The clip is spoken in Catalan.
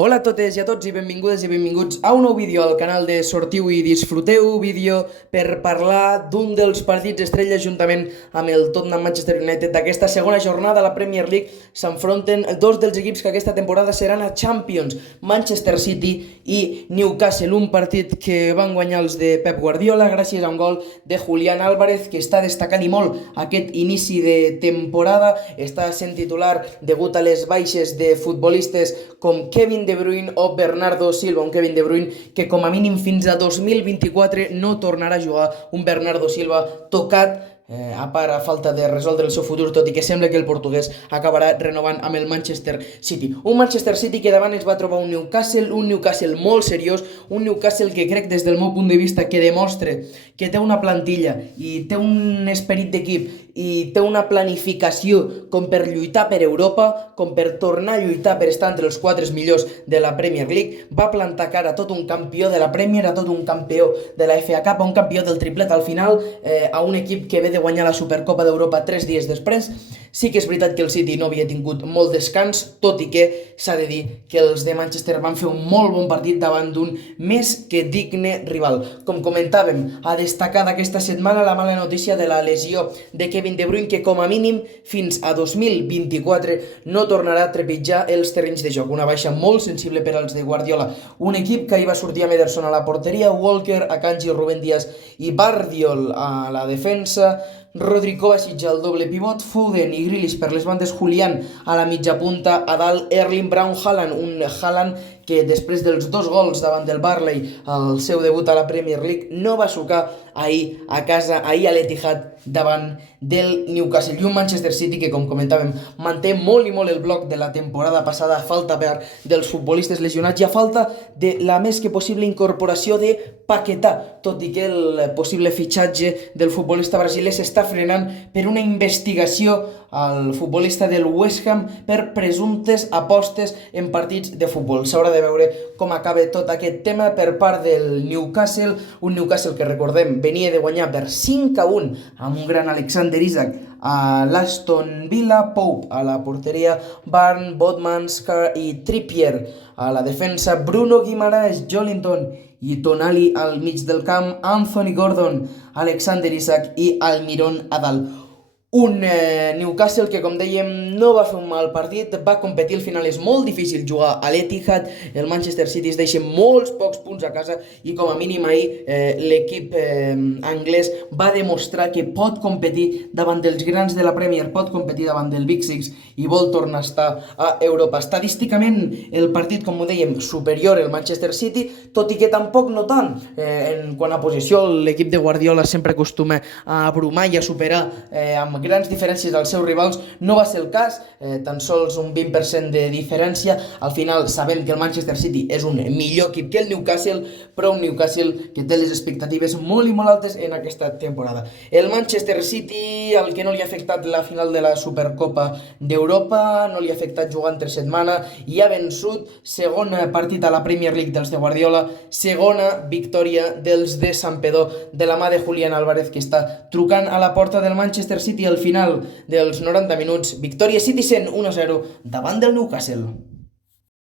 Hola a totes i a tots i benvingudes i benvinguts a un nou vídeo al canal de Sortiu i Disfruteu, vídeo per parlar d'un dels partits estrella juntament amb el Tottenham Manchester United d'aquesta segona jornada a la Premier League. S'enfronten dos dels equips que aquesta temporada seran a Champions, Manchester City i Newcastle, un partit que van guanyar els de Pep Guardiola gràcies a un gol de Julián Álvarez, que està destacant i molt aquest inici de temporada, està sent titular degut a les baixes de futbolistes com Kevin De Bruyne o Bernardo Silva, un Kevin De Bruyne que com a mínim fins a 2024 no tornarà a jugar, un Bernardo Silva tocat a part a falta de resoldre el seu futur, tot i que sembla que el portuguès acabarà renovant amb el Manchester City. Un Manchester City que davant es va trobar un Newcastle molt seriós, un Newcastle que crec des del meu punt de vista que demostra que té una plantilla i té un esperit d'equip i té una planificació com per lluitar per Europa, com per tornar a lluitar per estar entre els 4 millors de la Premier League. Va plantar cara a tot un campió de la Premier, a tot un campió de la FA Cup, a un campió del triplet al final, a un equip que ve de guanyar la Supercopa d'Europa 3 dies després. Sí que és veritat que el City no havia tingut molt descans, tot i que s'ha de dir que els de Manchester van fer un molt bon partit davant d'un més que digne rival. Com comentàvem, a destacar d'aquesta setmana la mala notícia de la lesió de Kevin De Bruyne, que com a mínim fins a 2024 no tornarà a trepitjar els terrenys de joc. Una baixa molt sensible per als de Guardiola. Un equip que hi va sortir amb Ederson a la porteria, Walker, Akanji, Rubén Díaz i Bardiol a la defensa, Rodri Kovacic al doble pivot, Foden i Grealish per les bandes, Julián a la mitja punta, a dalt Erling Braut Haaland, un Haaland que després dels 2 gols davant del Burnley al seu debut a la Premier League no va sucar ahir a casa, ahir a l'Etihad davant del Newcastle. I un Manchester City que, com comentàvem, manté molt i molt el bloc de la temporada passada a falta dels futbolistes lesionats i a falta de la més que possible incorporació de Paquetá, tot i que el possible fitxatge del futbolista brasiler s'està frenant per una investigació al futbolista del West Ham per presumptes apostes en partits de futbol. S'haurà de veure com acaba tot aquest tema per part del Newcastle, un Newcastle que, recordem, venia de guanyar per 5-1 amb un gran Alexander Isak a l'Aston Villa, Pope a la porteria, Barnes, Botman, Scar i Trippier a la defensa, Bruno Guimaraes, Joelinton i Tonali al mig del camp, Anthony Gordon, Alexander Isak i Almiron a dalt. Un Newcastle que, com dèiem, no va fer un mal partit, va competir, al final és molt difícil jugar a l'Etihad, el Manchester City es deixa molts pocs punts a casa i com a mínim ahir l'equip anglès va demostrar que pot competir davant dels grans de la Premier, pot competir davant del Big Six i vol tornar a estar a Europa. Estadísticament el partit, com ho dèiem, superior el Manchester City, tot i que tampoc no tant. En quant a posició, l'equip de Guardiola sempre acostuma a abrumar i a superar amb grans diferències als seus rivals. No va ser el cas, tan sols un 20% de diferència. Al final sabem que el Manchester City és un millor equip que el Newcastle, però un Newcastle que té les expectatives molt i molt altes en aquesta temporada. El Manchester City, el que no li ha afectat la final de la Supercopa d'Europa, no li ha afectat jugar entre setmana i ha vençut, segon partit a la Premier League dels de Guardiola, segona victòria dels de Santpedor de la mà de Julián Álvarez, que està trucant a la porta del Manchester City al final dels 90 minuts. Victòria Citizen 1-0 davant del Newcastle.